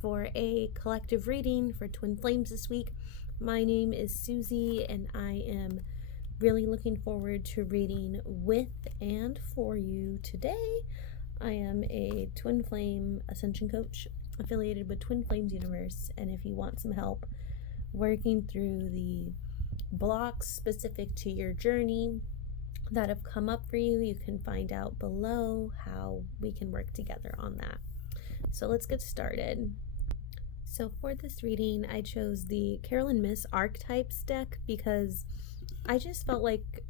for a collective reading for Twin Flames this week. My name is Susie, and I am really looking forward to reading with and for you today. I am a Twin Flame Ascension Coach affiliated with Twin Flames Universe, and if you want some help working through the blocks specific to your journey that have come up for you, you can find out below how we can work together on that. So let's get started. So for this reading, I chose the Carolyn Myss Archetypes deck because I just felt like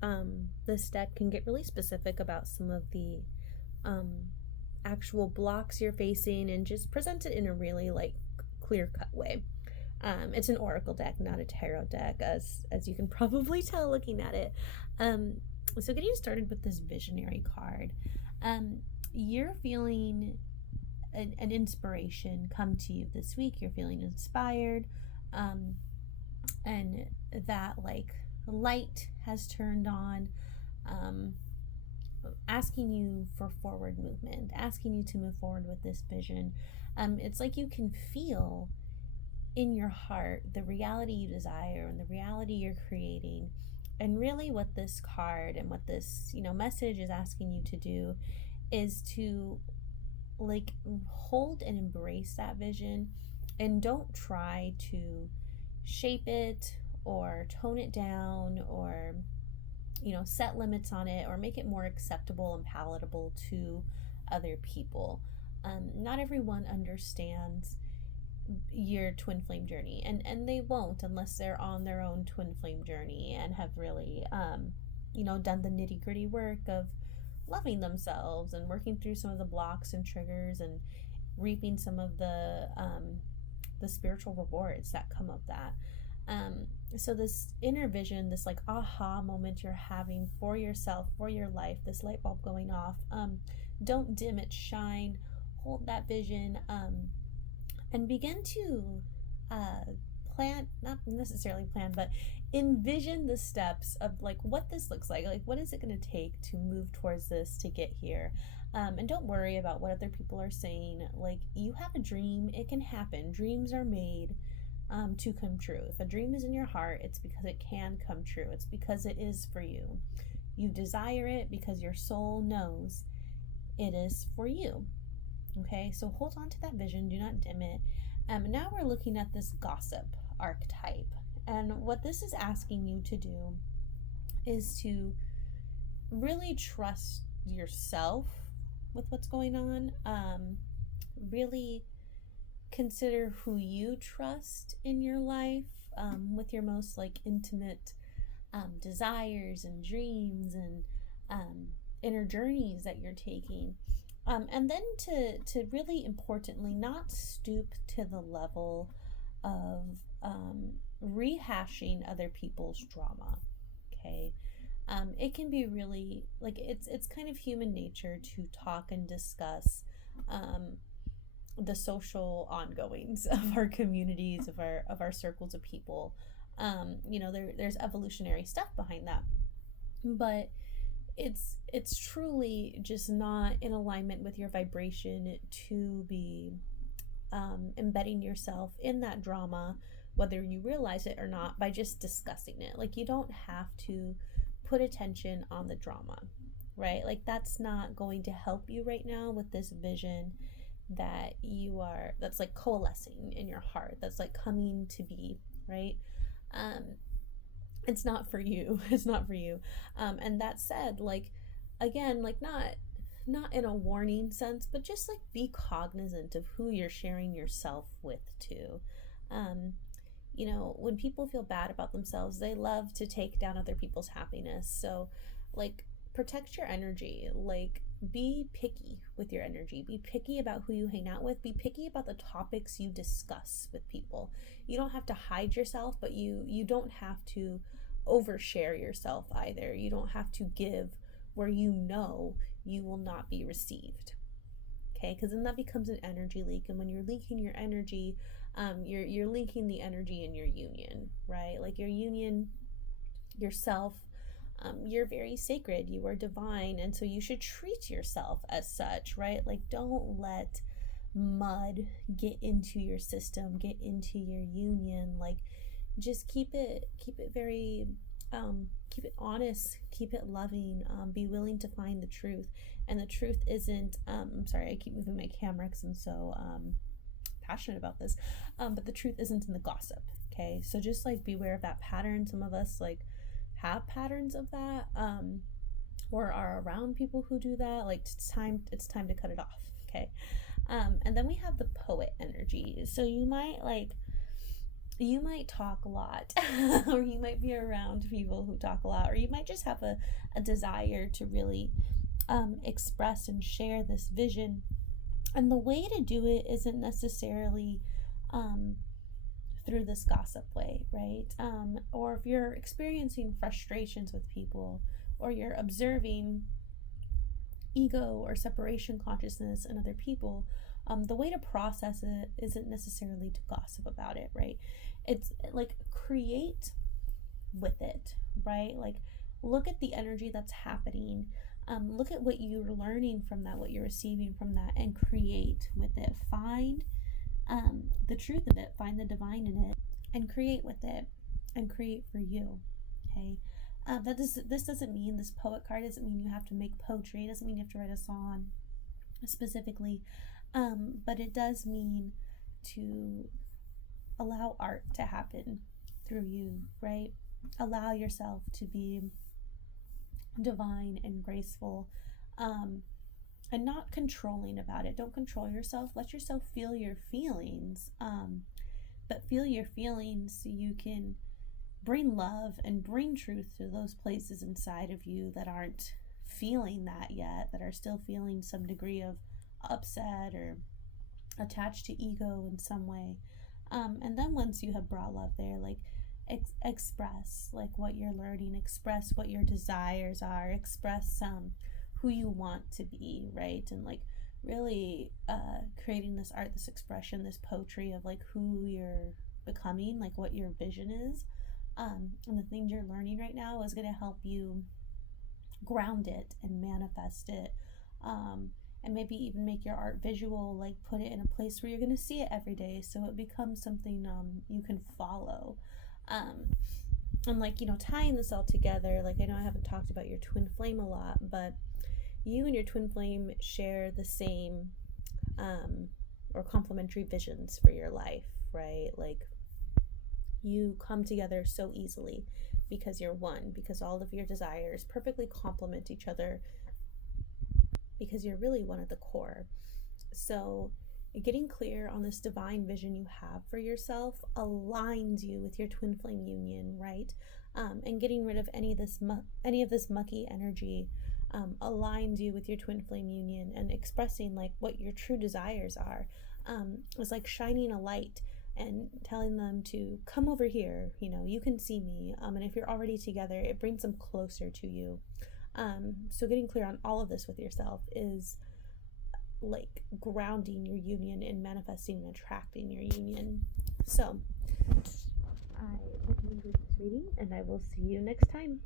this deck can get really specific about some of the actual blocks you're facing and just present it in a really clear-cut way. It's an oracle deck, not a tarot deck, as you can probably tell looking at it. So getting started with this visionary card, you're feeling an inspiration come to you this week. You're feeling inspired, and that light has turned on, asking you for forward movement, asking you to move forward with this vision. It's like you can feel in your heart the reality you desire and the reality you're creating. And really what this card and what this message is asking you to do is to hold and embrace that vision, and don't try to shape it or tone it down or set limits on it or make it more acceptable and palatable to other people. Not everyone understands your twin flame journey, and they won't unless they're on their own twin flame journey and have really done the nitty-gritty work of loving themselves and working through some of the blocks and triggers and reaping some of the spiritual rewards that come of that. So this inner vision, this aha moment you're having for yourself, for your life, this light bulb going off, don't dim it, shine, hold that vision, and begin to plan, not necessarily plan, but envision the steps of what this looks like what is it going to take to move towards this, to get here. And don't worry about what other people are saying. You have a dream, it can happen. Dreams are made to come true. If a dream is in your heart, it's because it can come true. It's because it is for you. You desire it because your soul knows it is for you. Okay, so hold on to that vision, do not dim it. Now we're looking at this gossip archetype, and what this is asking you to do is to really trust yourself with what's going on. Really consider who you trust in your life, with your most intimate desires and dreams and inner journeys that you're taking. And then to really importantly, not stoop to the level of rehashing other people's drama. Okay, it can be really it's kind of human nature to talk and discuss the social ongoings of our communities, of our circles of people. There's evolutionary stuff behind that, but it's truly just not in alignment with your vibration to be embedding yourself in that drama, whether you realize it or not, by just discussing it. You don't have to put attention on the drama, right? That's not going to help you right now with this vision that's coalescing in your heart, that's coming to be, right? It's not for you. It's not for you. And that said, again, not in a warning sense, but just be cognizant of who you're sharing yourself with too. When people feel bad about themselves, they love to take down other people's happiness. So protect your energy. Be picky with your energy. Be picky about who you hang out with. Be picky about the topics you discuss with people. You don't have to hide yourself, but you don't have to overshare yourself either. You don't have to give where you will not be received. Okay, because then that becomes an energy leak, and when you're leaking your energy, you're leaking the energy in your union, right? Your union, yourself. You're very sacred, you are divine, and so you should treat yourself as such, right? Don't let mud get into your system, get into your union. Like, just keep it very keep it honest, keep it loving, be willing to find the truth. And the truth isn't I'm sorry, I keep moving my camera because I'm so passionate about this, but the truth isn't in the gossip. Okay, so just like beware of that pattern. Some of us like have patterns of that, or are around people who do that. Like, it's time to cut it off. Okay. And then we have the poet energy. So you might talk a lot, or you might be around people who talk a lot, or you might just have a desire to really express and share this vision. And the way to do it isn't necessarily through this gossip way, right? Or if you're experiencing frustrations with people, or you're observing ego or separation consciousness in other people, the way to process it isn't necessarily to gossip about it, right? It's like create with it, right? Like, look at the energy that's happening. Look at what you're learning from that, what you're receiving from that, and create with it. Find the truth of it, find the divine in it, and create with it, and create for you. Okay. This doesn't mean, this poet card doesn't mean you have to make poetry. It doesn't mean you have to write a song specifically, but it does mean to allow art to happen through you, right? Allow yourself to be divine and graceful, and not controlling about it. Don't control yourself. Let yourself feel your feelings, but feel your feelings so you can bring love and bring truth to those places inside of you that aren't feeling that yet, that are still feeling some degree of upset or attached to ego in some way. And then once you have brought love there, like, express like what you're learning, express what your desires are, express who you want to be, right? And like really creating this art, this expression, this poetry of like who you're becoming, like what your vision is. And the things you're learning right now is going to help you ground it and manifest it, and maybe even make your art visual, like put it in a place where you're going to see it every day, so it becomes something you can follow. And like, tying this all together, like, I know I haven't talked about your twin flame a lot, but you and your twin flame share the same or complementary visions for your life, right? Like, you come together so easily because you're one, because all of your desires perfectly complement each other, because you're really one at the core. So getting clear on this divine vision you have for yourself aligns you with your twin flame union, right? And getting rid of any of this mucky energy aligns you with your twin flame union, and expressing like what your true desires are is like shining a light and telling them to come over here, you can see me. And if you're already together, it brings them closer to you. So getting clear on all of this with yourself is like grounding your union and manifesting and attracting your union. So I hope you enjoyed this reading, and I will see you next time.